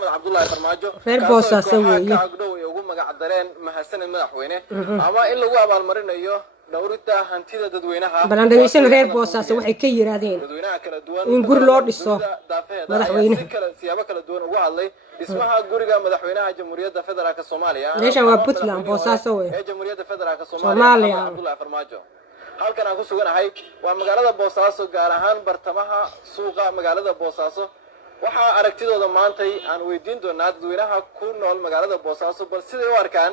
محمد عبد الله فرماجو reer Boosaaso weeye kaagdhow ay ugu magac dareen mahadsan madaxweyne ama in lagu abaal marinayo dawladda hantida dadweynaha balandhaysan reer Boosaaso waxay ka yiraahdeen dadweynaha kala duwan in guri loo dhiso madaxweynaha siyaabo kala duwan ugu hadlay dhismaha guriga madaxweynaha jamhuuriyadda federaalka Soomaaliya meeshan waa Puntland Boosaaso weeye ee jamhuuriyadda federaalka Soomaaliya Abdullah Farmaajo halkan aan ku suganahay waa magaalada Boosaaso gaar ahaan bartamaha suuqa magaalada Boosaaso waxa aragtidooda maantay aan weydiin doonaa dadweynaha ku nool magaalada Boosaaso bal siday u arkaan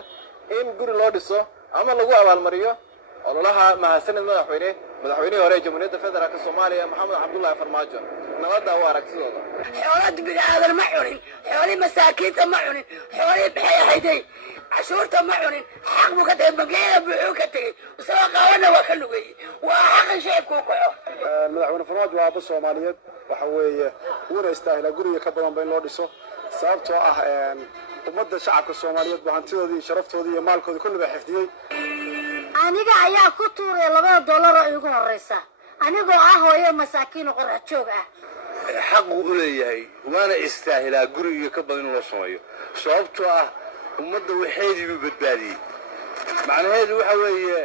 in guri loo dhiso ama lagu abaal mariyo ololaha mahadsanid madaxweynaha hore jamhuuriyadda federaalka Soomaaliya Maxamed Cabdullaahi Farmaajo nabada waa aragtidooda xoolaha bini'aadan ma cunin xoolaha masaakiinta ma cunin xoolaha baxay hayday cashuurta ma cunin xaq buu ka tagay magaalada buuxuu ka tagay soo qawana waa ka lugay waa xaq shacabku ku kaco madaxweyne Farmaajo waa aba Soomaaliyeed waxa weeye wara istaahila guriga ka badan in loo dhiso sababtoo ah ummadda shacabka Soomaaliyeed bahantidooda iyo sharaftooda iyo maalkooda kullu baa xifdiyay aniga ayaa ku tuuray $2 oo ugu horeysa anigoo ah hooyo masaakiin qorax joog ah xaq uu leeyahay waana istaahila guriga ka badan loo sameeyo sababtoo ah ummadda waxeedii u badbaadiyay macnaheedu waxa weeye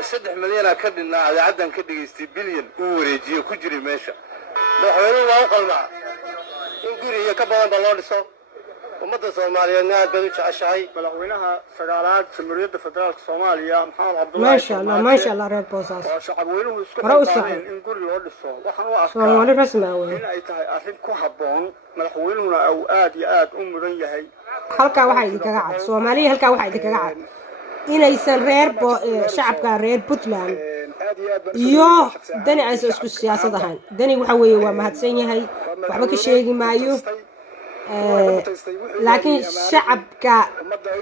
3 milyan ka dhinaa cadaan ka dhigaystay bilyan uu wareejiyo ku jiray meesha madaxweynuhu waa qalma in guriga ka badan loo dhiso ummadda Soomaaliyeedna aad bay u jeceshahay madaxweynaha sagaalaad jamhuuriyadda federaalka Soomaaliya Maxamed Cabdullaahi ما شاء الله reer Boosaaso shacabweynuhu isku xirtaan in guri loo dhiso waxaan u arkaa Soomaali rasmi ah in ay tahay arrin ku habboon madaxweynuhuna uu aad iyo aad u mudan yahay halka waxa idinkaga cad Soomaaliya halka waxa idinkaga cad inaysan reer shacabka reer Puntland iyo dani ay isku siyaasad ahaan dani waxa weeye waa mahadsan yahay waxba ka sheegi maayo laakiin shacabka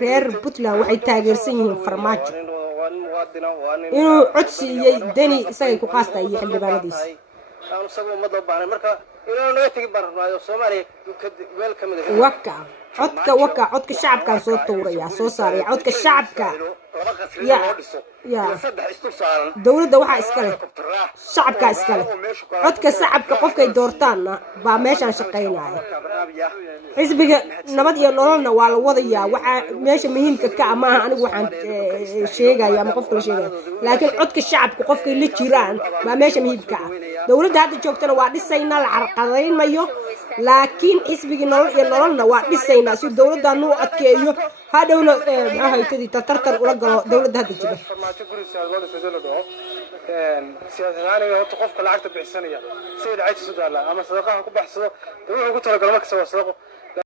reer Puntland waxay taageersan yihiin Farmaajo inuu codsiiyay dani isagay ku qaastay xildhibaanadiisa marka inuu naga tagi barnaamijyo Soomaaliya weel kamid ah codka shacabka soo tuuraya soo saaraya codka shacabka يا دولة واحد إسكاله شعب كإسكاله عد كشعب كقف كيدورتان بعمش عن شقينا حزب نبض ينورنا وعلى وضيع وح مهم كعما أنا وحن شيء يا مقف كل شيء لكن عد كشعب كقف كل جيران بعمش مهم كع دولة هذا جوكتنا وعد السينا العرقين ما يو لكن حزب ينورنا وعد السينا سو دولة دانو أكيو هذا ولا هاي تدي تترتر ولا دولة هذا الجبل سياسة أنا وتقف كالعكت بحسنية سيد عايش سوداء لا أما صدقها كبح صدق يروح يقول ترى كلامك سوا صدقه